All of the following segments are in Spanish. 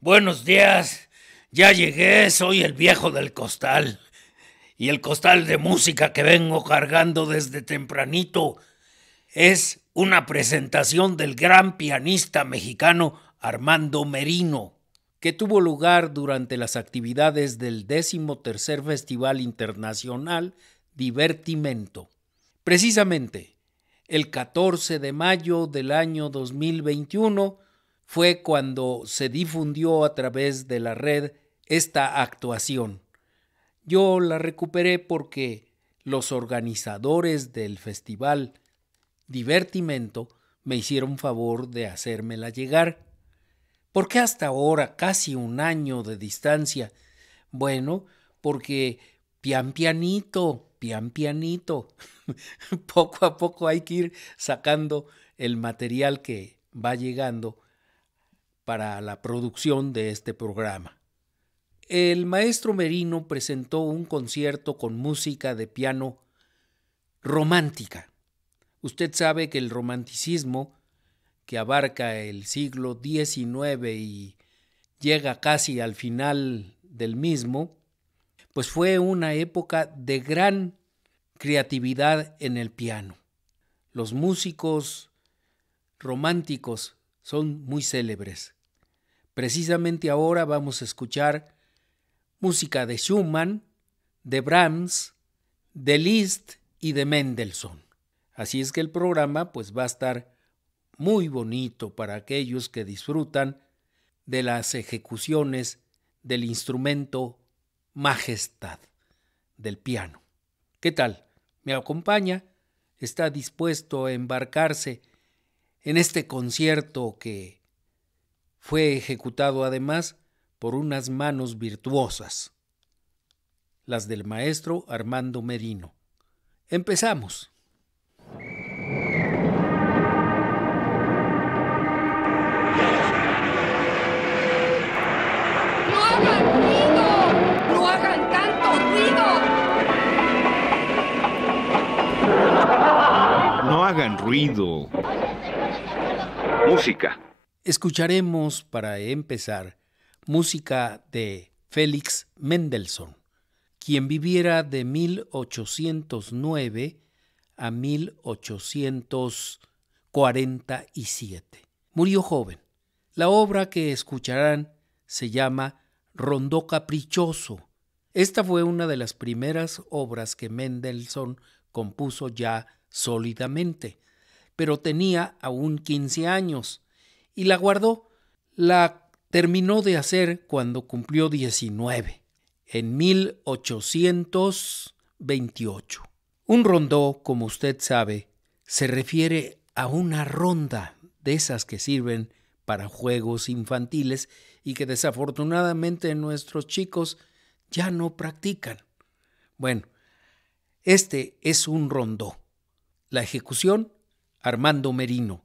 Buenos días, ya llegué, soy el viejo del costal. Y el costal de música que vengo cargando desde tempranito es una presentación del gran pianista mexicano Armando Merino, que tuvo lugar durante las actividades del 13º Festival Internacional Divertimento. Precisamente, el 14 de mayo del año 2021 fue cuando se difundió a través de la red esta actuación. Yo la recuperé porque los organizadores del festival Divertimento me hicieron favor de hacérmela llegar. ¿Por qué hasta ahora, casi un año de distancia? Bueno, porque pian pianito, poco a poco hay que ir sacando el material que va llegando para la producción de este programa. El maestro Merino presentó un concierto con música de piano romántica. Usted sabe que el romanticismo, que abarca el siglo XIX y llega casi al final del mismo, pues fue una época de gran creatividad en el piano. Los músicos románticos son muy célebres. Precisamente ahora vamos a escuchar música de Schumann, de Brahms, de Liszt y de Mendelssohn. Así es que el programa pues va a estar muy bonito para aquellos que disfrutan de las ejecuciones del instrumento majestad, del piano. ¿Qué tal? ¿Me acompaña? ¿Está dispuesto a embarcarse en este concierto que fue ejecutado además por unas manos virtuosas, las del maestro Armando Merino? Empezamos. ¡No hagan ruido! ¡No hagan tanto ruido! No hagan ruido. Música. Escucharemos para empezar música de Félix Mendelssohn, quien viviera de 1809 a 1847. Murió joven. La obra que escucharán se llama Rondó Caprichoso. Esta fue una de las primeras obras que Mendelssohn compuso ya sólidamente, pero tenía aún 15 años y la guardó. La terminó de hacer cuando cumplió 19, en 1828. Un rondó, como usted sabe, se refiere a una ronda de esas que sirven para juegos infantiles y que desafortunadamente nuestros chicos ya no practican. Bueno, este es un rondó. La ejecución, Armando Merino.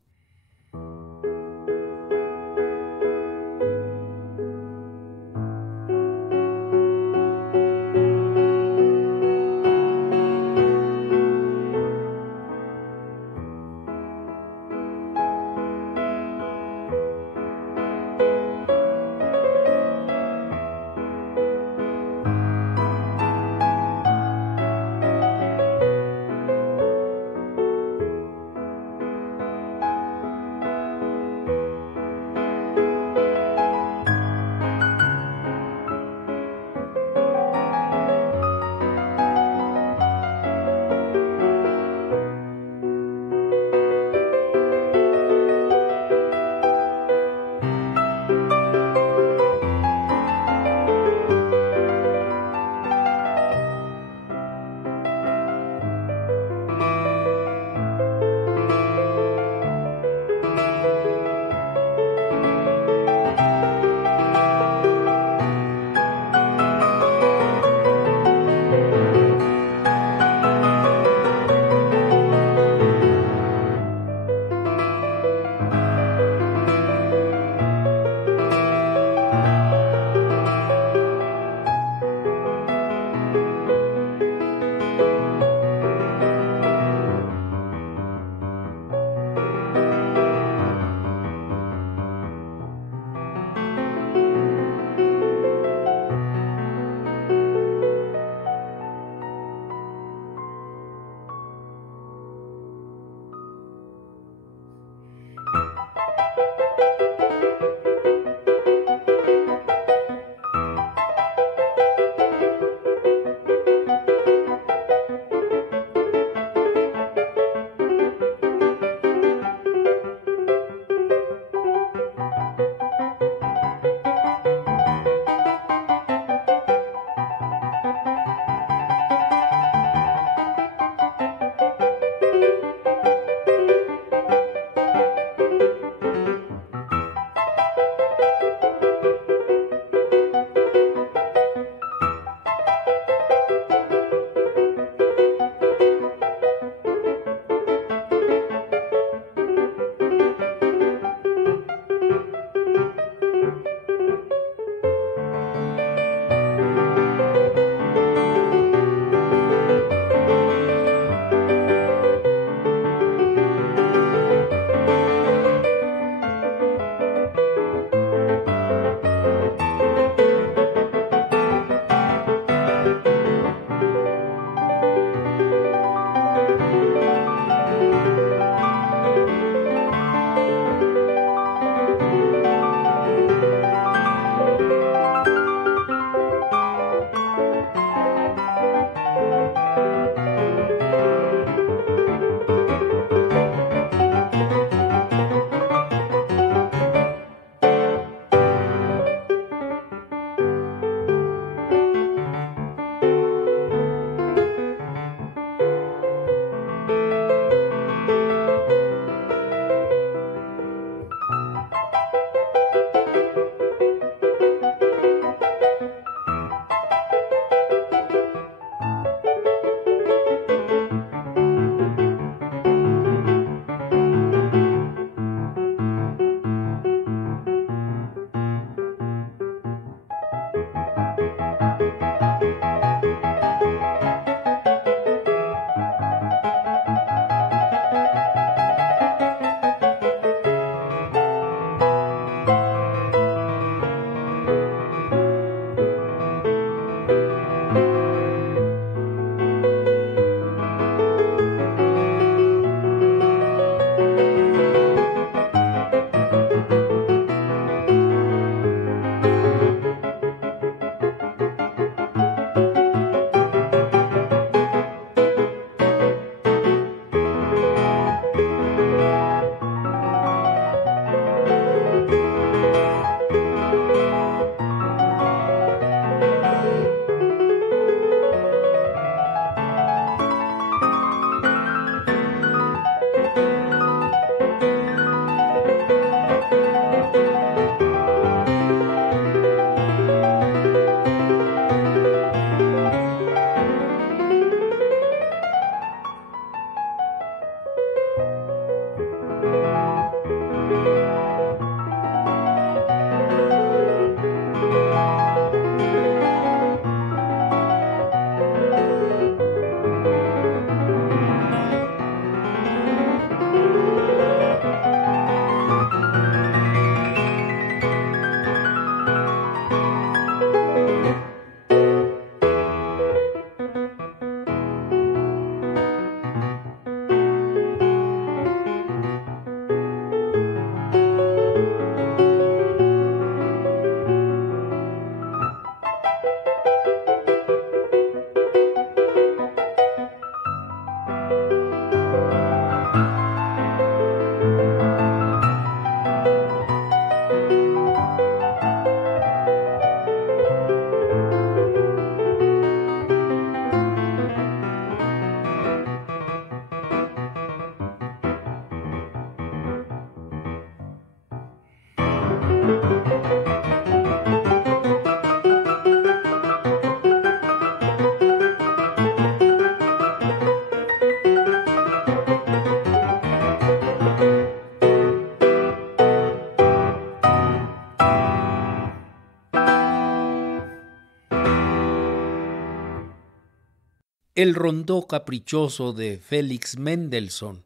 El rondó caprichoso de Félix Mendelssohn,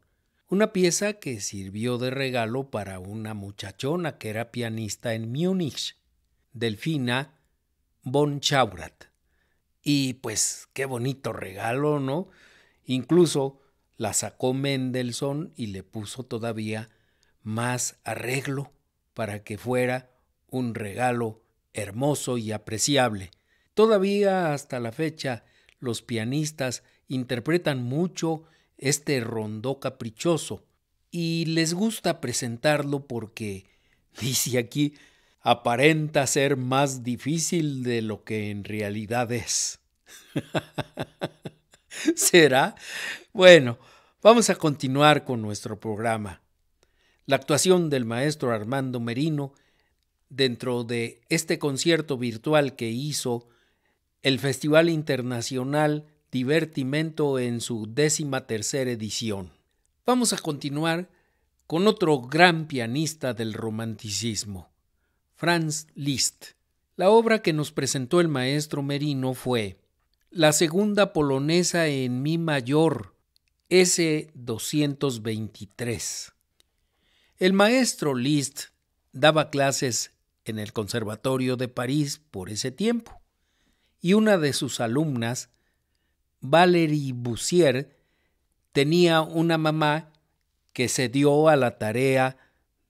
una pieza que sirvió de regalo para una muchachona que era pianista en Múnich, Delfina von Schaurat. Y pues qué bonito regalo, ¿no? Incluso la sacó Mendelssohn y le puso todavía más arreglo para que fuera un regalo hermoso y apreciable. Todavía hasta la fecha los pianistas interpretan mucho este rondó caprichoso y les gusta presentarlo porque, dice aquí, aparenta ser más difícil de lo que en realidad es. ¿Será? Bueno, vamos a continuar con nuestro programa. La actuación del maestro Armando Merino dentro de este concierto virtual que hizo el Festival Internacional Divertimento en su 13ª edición. Vamos a continuar con otro gran pianista del romanticismo, Franz Liszt. La obra que nos presentó el maestro Merino fue la segunda polonesa en mi mayor, S-223. El maestro Liszt daba clases en el Conservatorio de París por ese tiempo, y una de sus alumnas, Valérie Bussier, tenía una mamá que se dio a la tarea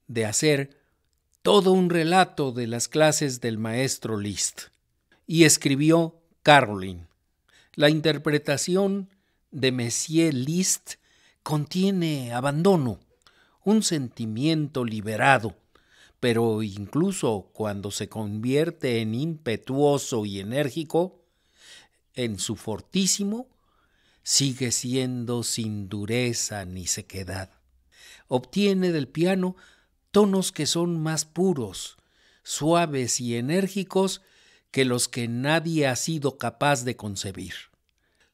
de hacer todo un relato de las clases del maestro Liszt y escribió Caroline. La interpretación de Monsieur Liszt contiene abandono, un sentimiento liberado, pero incluso cuando se convierte en impetuoso y enérgico, en su fortísimo, sigue siendo sin dureza ni sequedad. Obtiene del piano tonos que son más puros, suaves y enérgicos que los que nadie ha sido capaz de concebir.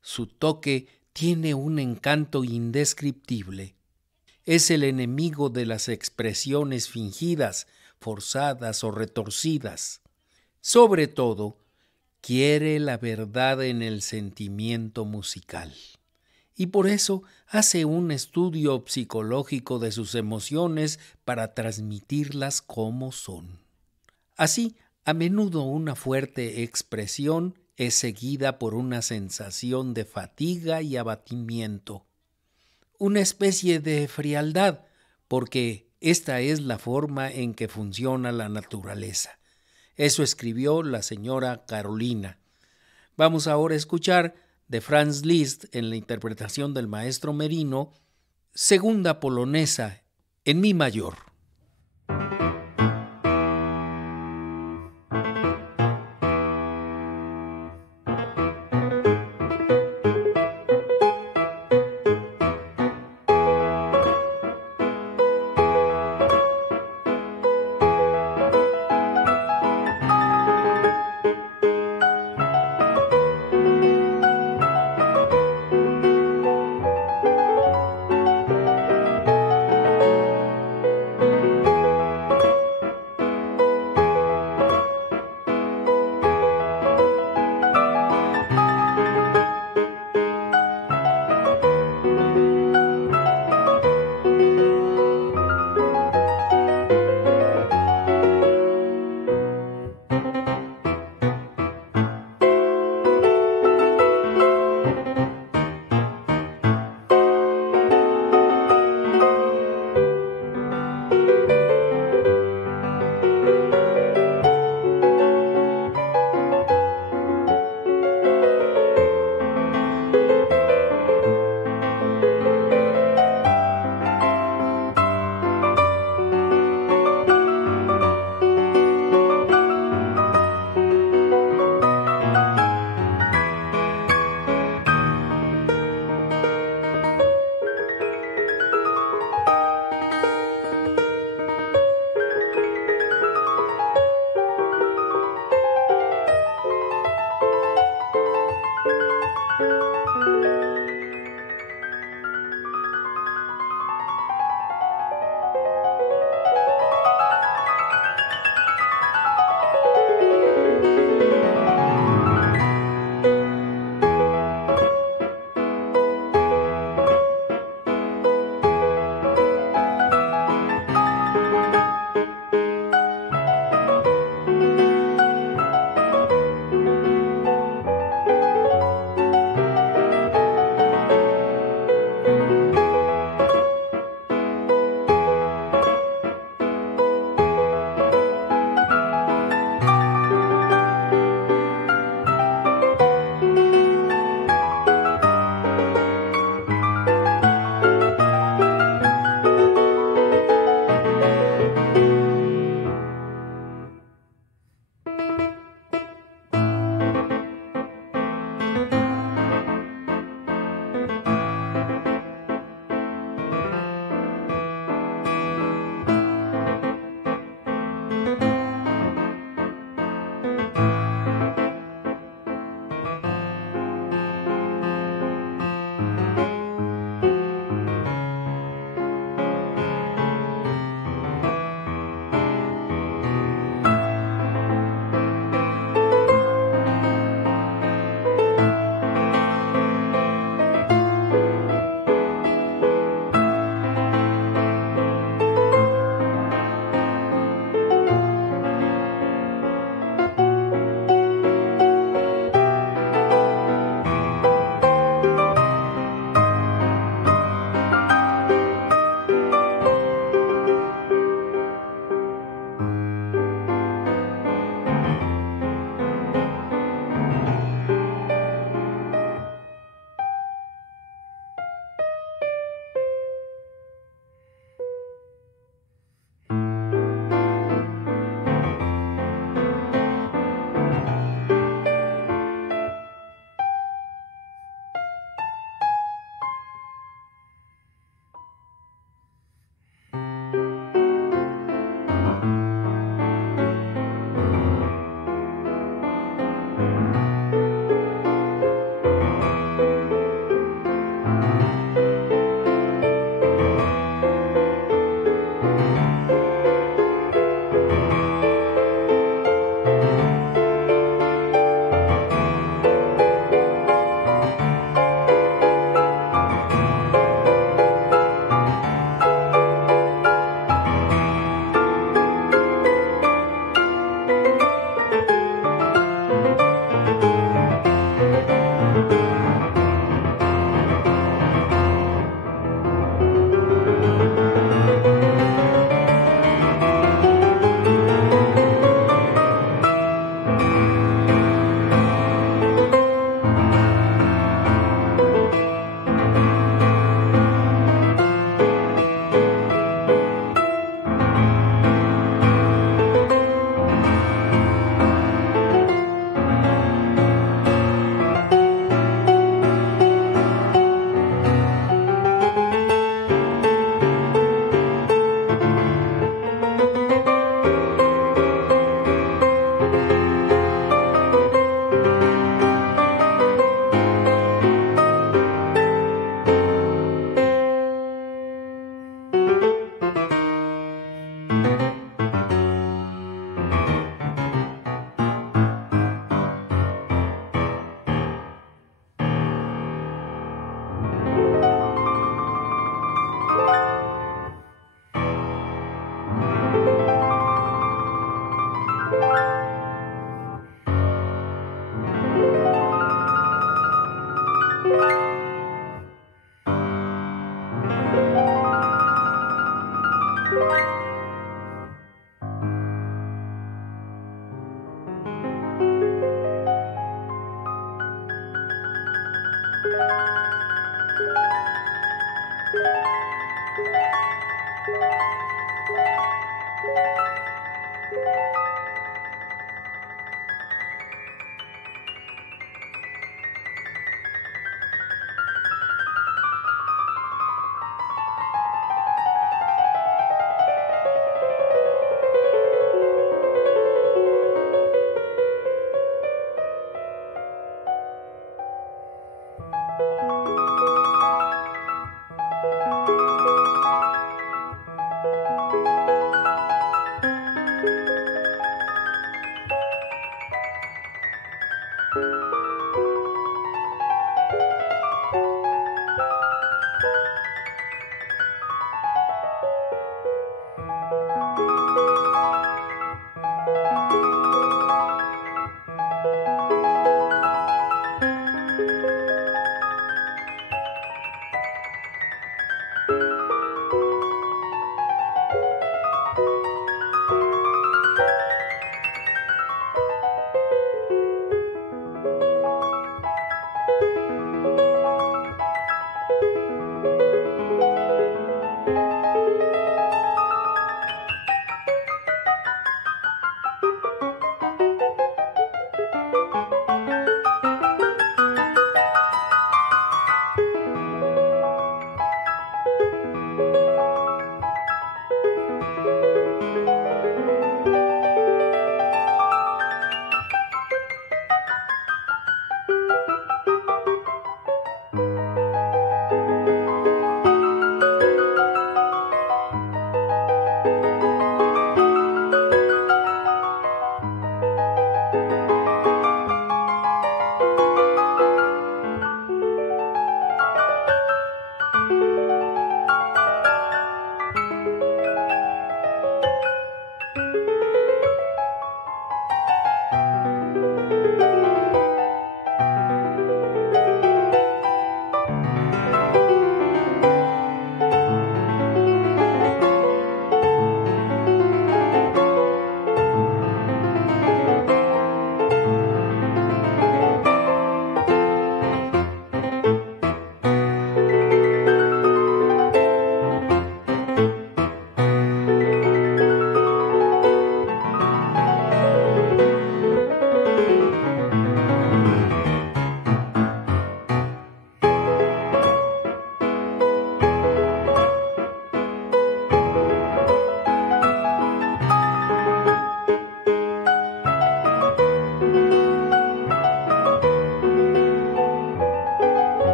Su toque tiene un encanto indescriptible. Es el enemigo de las expresiones fingidas, forzadas o retorcidas. Sobre todo, quiere la verdad en el sentimiento musical. Y por eso hace un estudio psicológico de sus emociones para transmitirlas como son. Así, a menudo una fuerte expresión es seguida por una sensación de fatiga y abatimiento. Una especie de frialdad, porque esta es la forma en que funciona la naturaleza. Eso escribió la señora Carolina. Vamos ahora a escuchar de Franz Liszt en la interpretación del maestro Merino, segunda polonesa en mi mayor.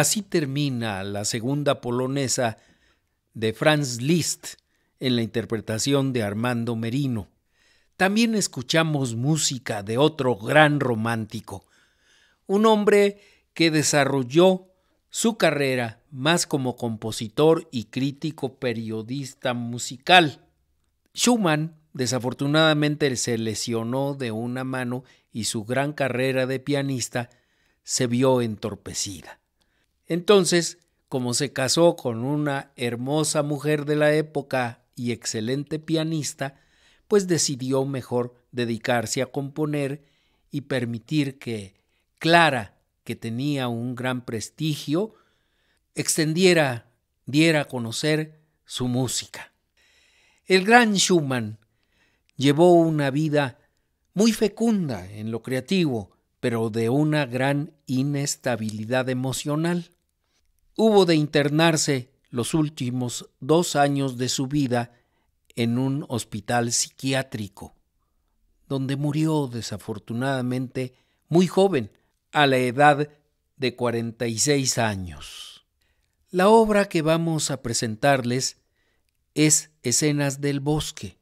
Así termina la segunda polonesa de Franz Liszt en la interpretación de Armando Merino. También escuchamos música de otro gran romántico, un hombre que desarrolló su carrera más como compositor y crítico periodista musical. Schumann desafortunadamente se lesionó de una mano y su gran carrera de pianista se vio entorpecida. Entonces, como se casó con una hermosa mujer de la época y excelente pianista, pues decidió mejor dedicarse a componer y permitir que Clara, que tenía un gran prestigio, diera a conocer su música. El gran Schumann llevó una vida muy fecunda en lo creativo, pero de una gran inestabilidad emocional. Hubo de internarse los últimos 2 años de su vida en un hospital psiquiátrico, donde murió desafortunadamente muy joven, a la edad de 46 años. La obra que vamos a presentarles es Escenas del Bosque.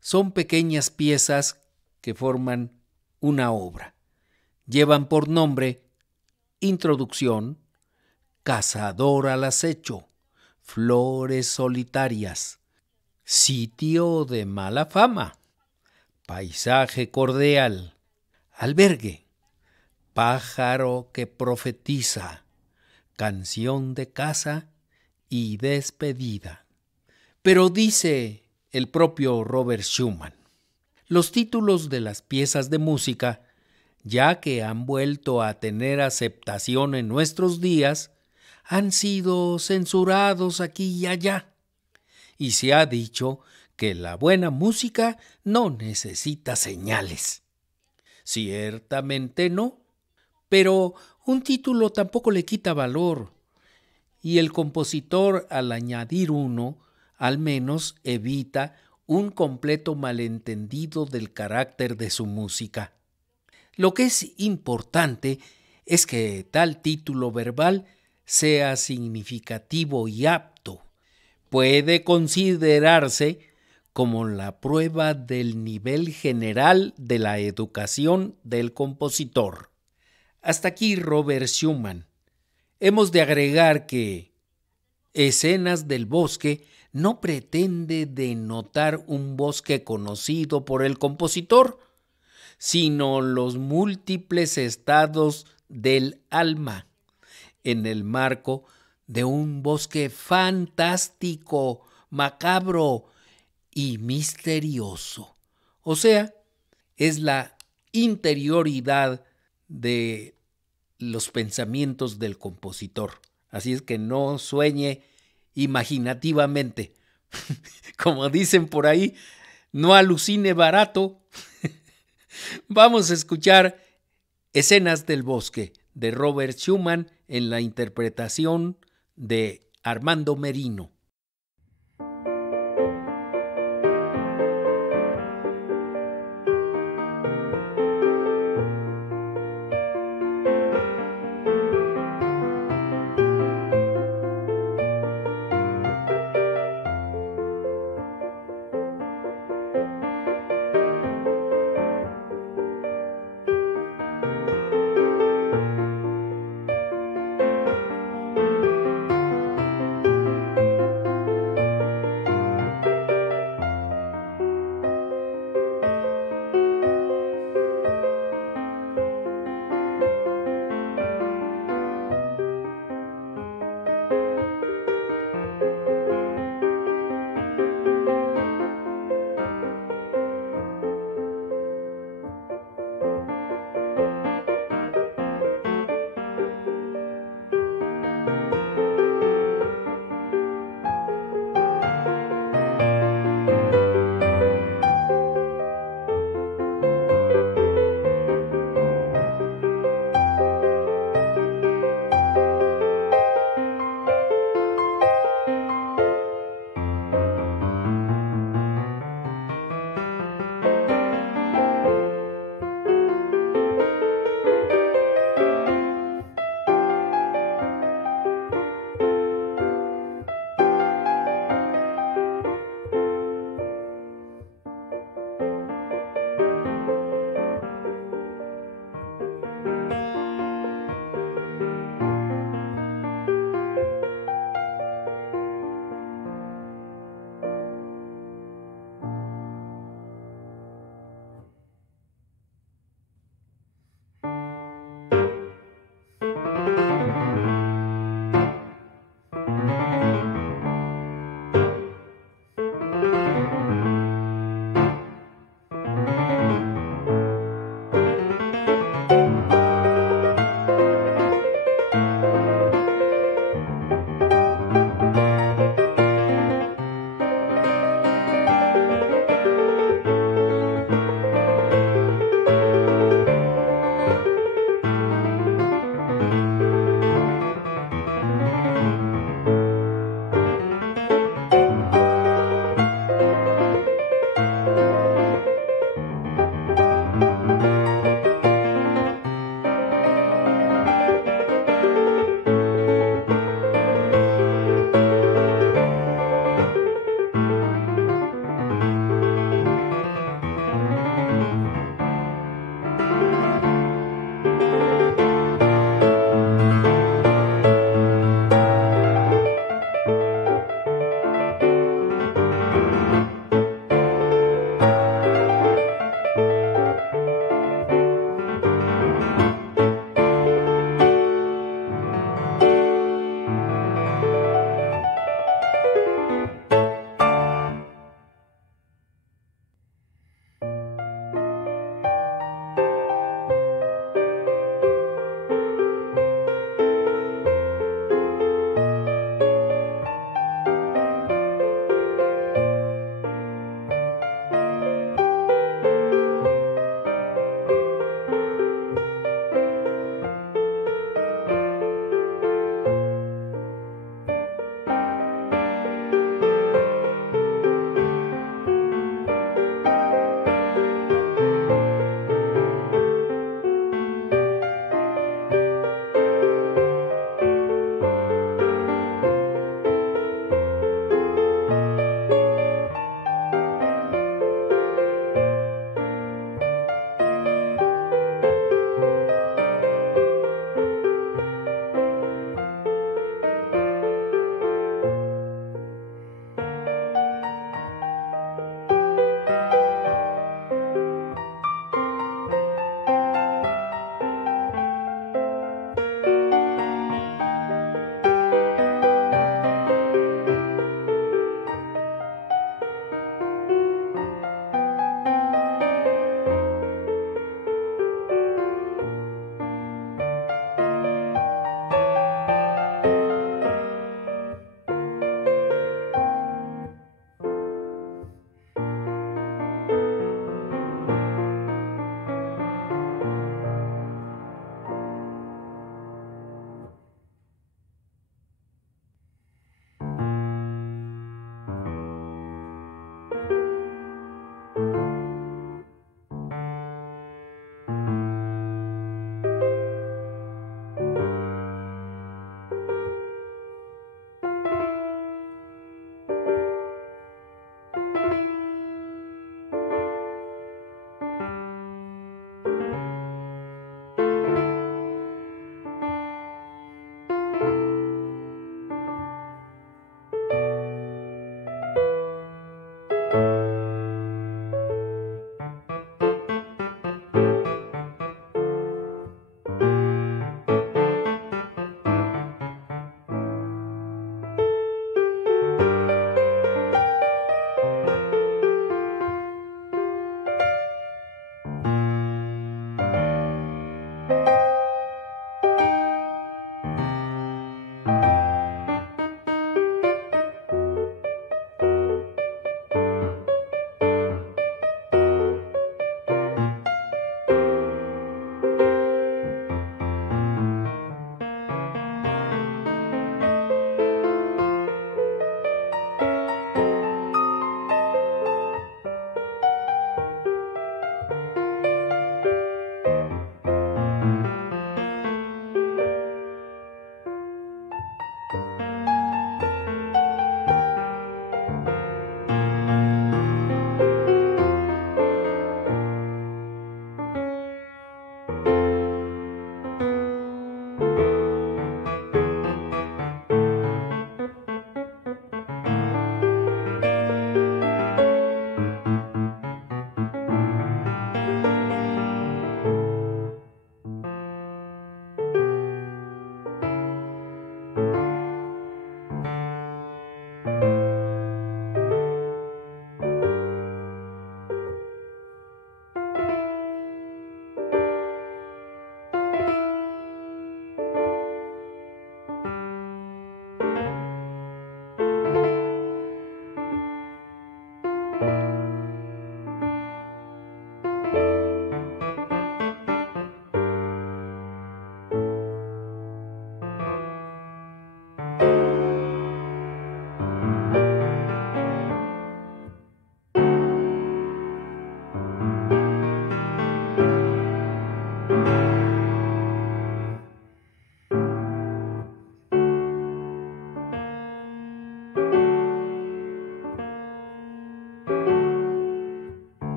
Son pequeñas piezas que forman una obra. Llevan por nombre Introducción, Cazador al acecho, Flores solitarias, Sitio de mala fama, Paisaje cordial, Albergue, Pájaro que profetiza, Canción de casa y despedida. Pero dice el propio Robert Schumann, los títulos de las piezas de música, ya que han vuelto a tener aceptación en nuestros días, han sido censurados aquí y allá, y se ha dicho que la buena música no necesita señales. Ciertamente no, pero un título tampoco le quita valor, y el compositor, al añadir uno, al menos evita un completo malentendido del carácter de su música. Lo que es importante es que tal título verbal sea significativo y apto. Puede considerarse como la prueba del nivel general de la educación del compositor. Hasta aquí Robert Schumann. Hemos de agregar que Escenas del Bosque no pretende denotar un bosque conocido por el compositor, sino los múltiples estados del alma en el marco de un bosque fantástico, macabro y misterioso. O sea, es la interioridad de los pensamientos del compositor. Así es que no sueñe imaginativamente. Como dicen por ahí, no alucine barato. Vamos a escuchar Escenas del Bosque de Robert Schumann en la interpretación de Armando Merino.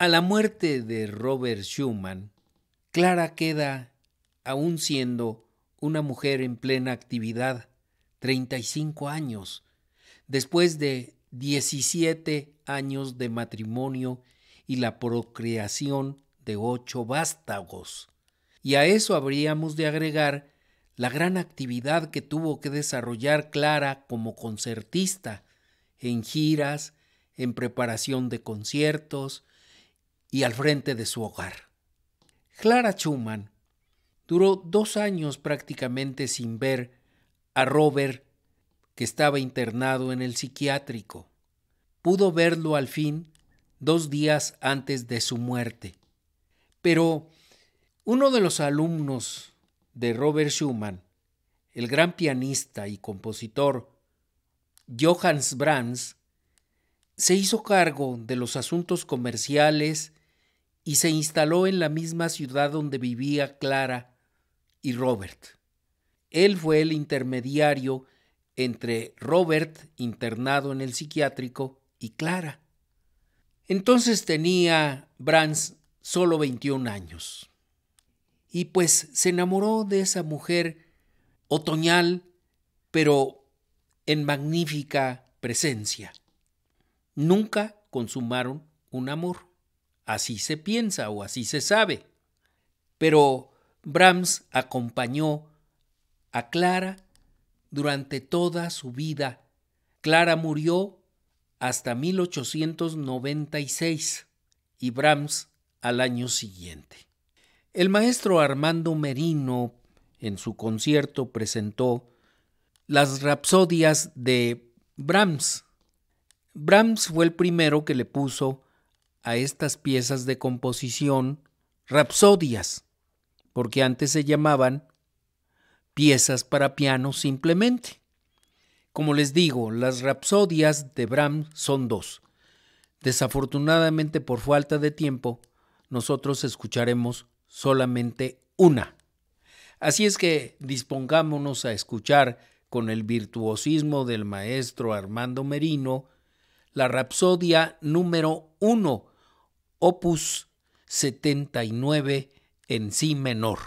A la muerte de Robert Schumann, Clara queda aún siendo una mujer en plena actividad, 35 años, después de 17 años de matrimonio y la procreación de 8 vástagos. Y a eso habríamos de agregar la gran actividad que tuvo que desarrollar Clara como concertista, en giras, en preparación de conciertos y al frente de su hogar. Clara Schumann duró 2 años prácticamente sin ver a Robert, que estaba internado en el psiquiátrico. Pudo verlo al fin 2 días antes de su muerte. Pero uno de los alumnos de Robert Schumann, el gran pianista y compositor Johannes Brahms, se hizo cargo de los asuntos comerciales y se instaló en la misma ciudad donde vivía Clara y Robert. Él fue el intermediario entre Robert, internado en el psiquiátrico, y Clara. Entonces tenía Brahms solo 21 años. Y pues se enamoró de esa mujer otoñal, pero en magnífica presencia. Nunca consumaron un amor. Así se piensa o así se sabe. Pero Brahms acompañó a Clara durante toda su vida. Clara murió hasta 1896 y Brahms al año siguiente. El maestro Armando Merino en su concierto presentó las rapsodias de Brahms. Brahms fue el primero que le puso a estas piezas de composición rapsodias, porque antes se llamaban piezas para piano simplemente. Como les digo, las rapsodias de Brahms son 2. Desafortunadamente, por falta de tiempo, nosotros escucharemos solamente una. Así es que dispongámonos a escuchar con el virtuosismo del maestro Armando Merino la rapsodia número 1, opus 79 en si menor.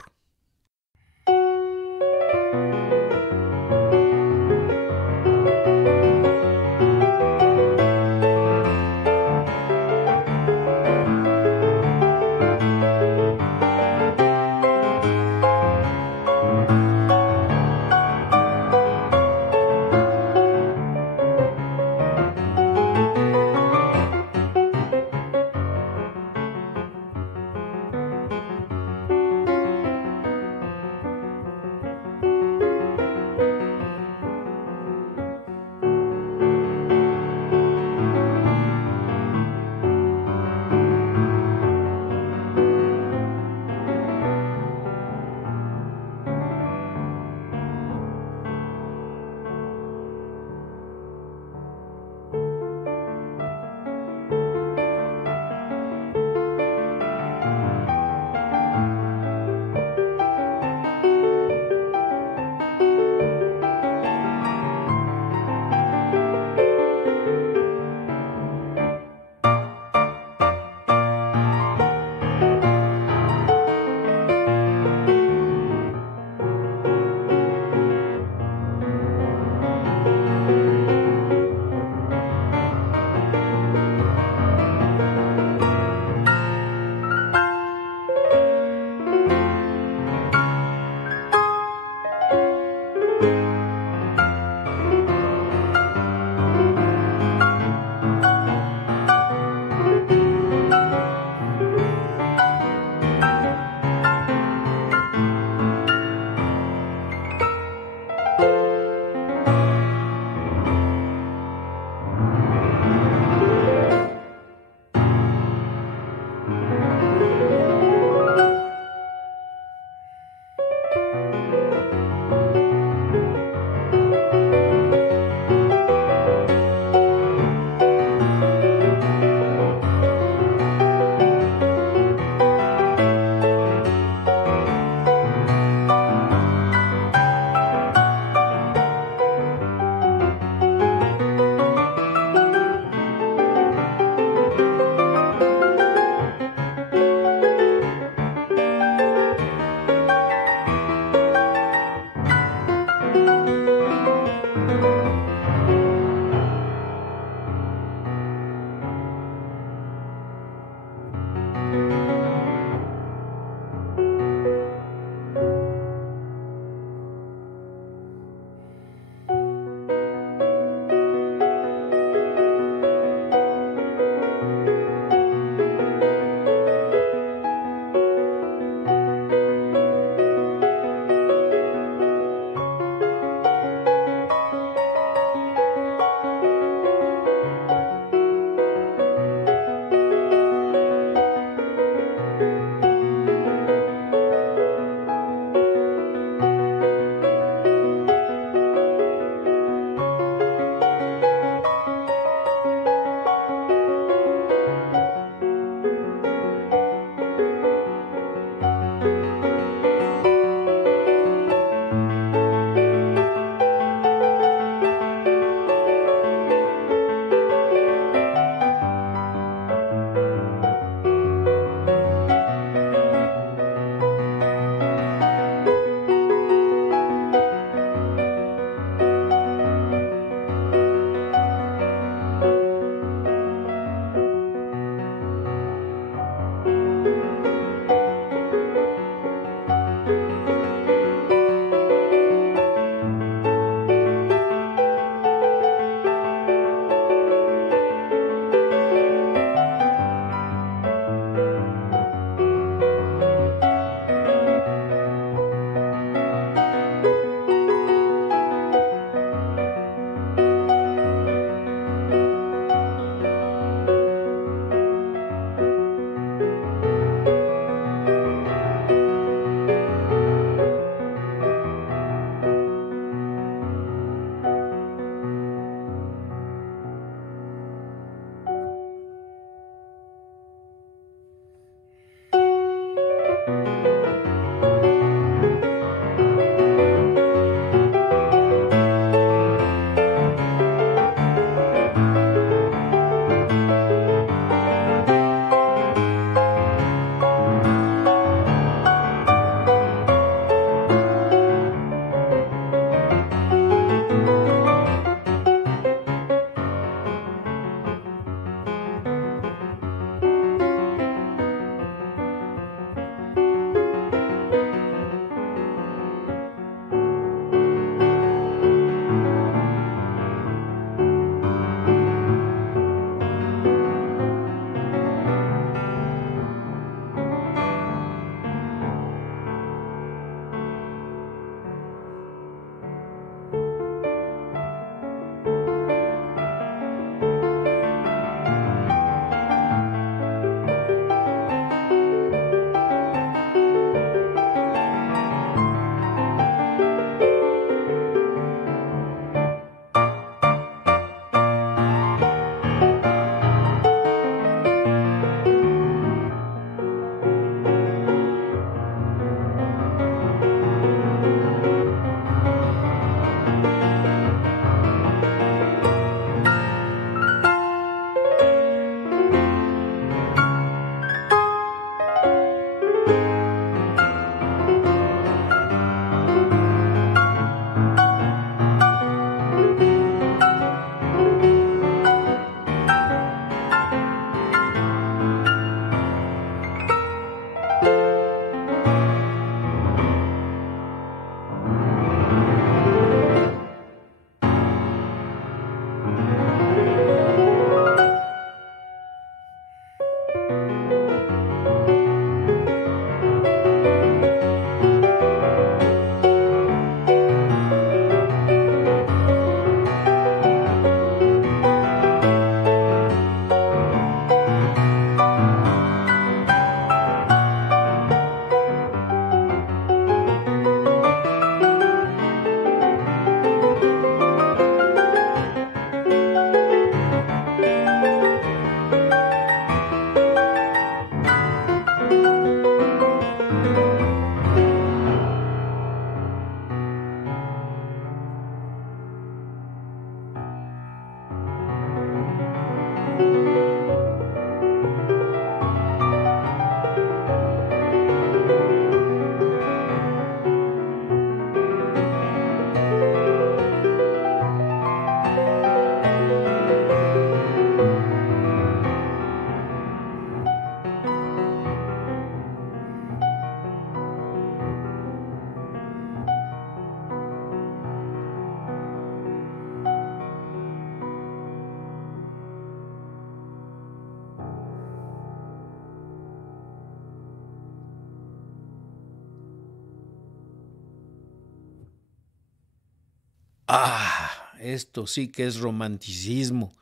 Esto sí que es romanticismo,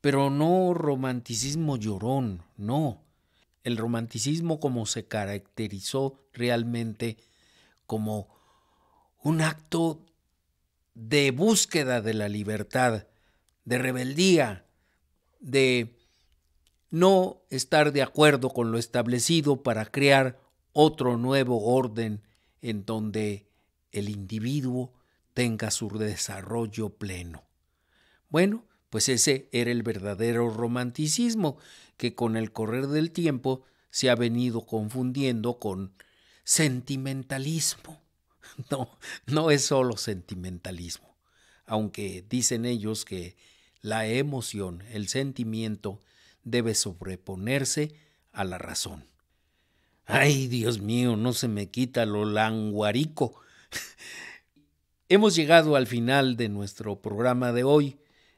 pero no romanticismo llorón, no. El romanticismo como se caracterizó realmente como un acto de búsqueda de la libertad, de rebeldía, de no estar de acuerdo con lo establecido para crear otro nuevo orden en donde el individuo tenga su desarrollo pleno. Bueno, pues ese era el verdadero romanticismo, que con el correr del tiempo se ha venido confundiendo con sentimentalismo. No es solo sentimentalismo, aunque dicen ellos que la emoción, el sentimiento, debe sobreponerse a la razón. Ay, Dios mío, no se me quita lo languarico. Hemos llegado al final de nuestro programa de hoy.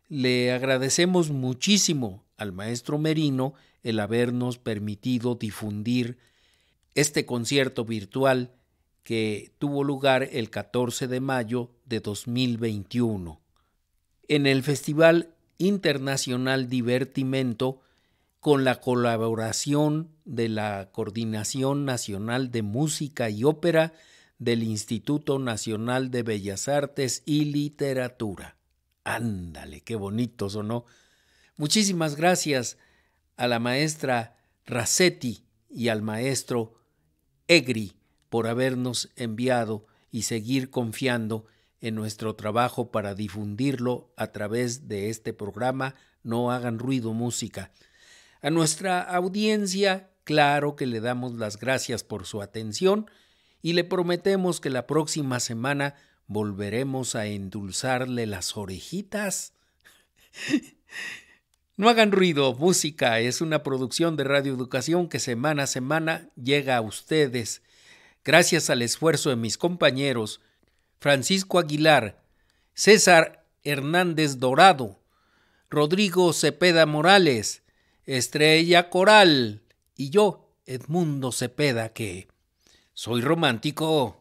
Le agradecemos muchísimo al maestro Merino el habernos permitido difundir este concierto virtual que tuvo lugar el 14 de mayo de 2021 en el Festival Internacional Divertimento, con la colaboración de la Coordinación Nacional de Música y Ópera del Instituto Nacional de Bellas Artes y Literatura. Ándale, qué bonito sonó. Muchísimas gracias a la maestra Racetti y al maestro Egri por habernos enviado y seguir confiando en nuestro trabajo para difundirlo a través de este programa No Hagan Ruido Música. A nuestra audiencia, claro que le damos las gracias por su atención y le prometemos que la próxima semana volveremos a endulzarle las orejitas. No Hagan Ruido Música es una producción de Radio Educación que semana a semana llega a ustedes gracias al esfuerzo de mis compañeros Francisco Aguilar, César Hernández Dorado, Rodrigo Cepeda Morales, Estrella Coral y yo, Edmundo Cepeda, que soy romántico.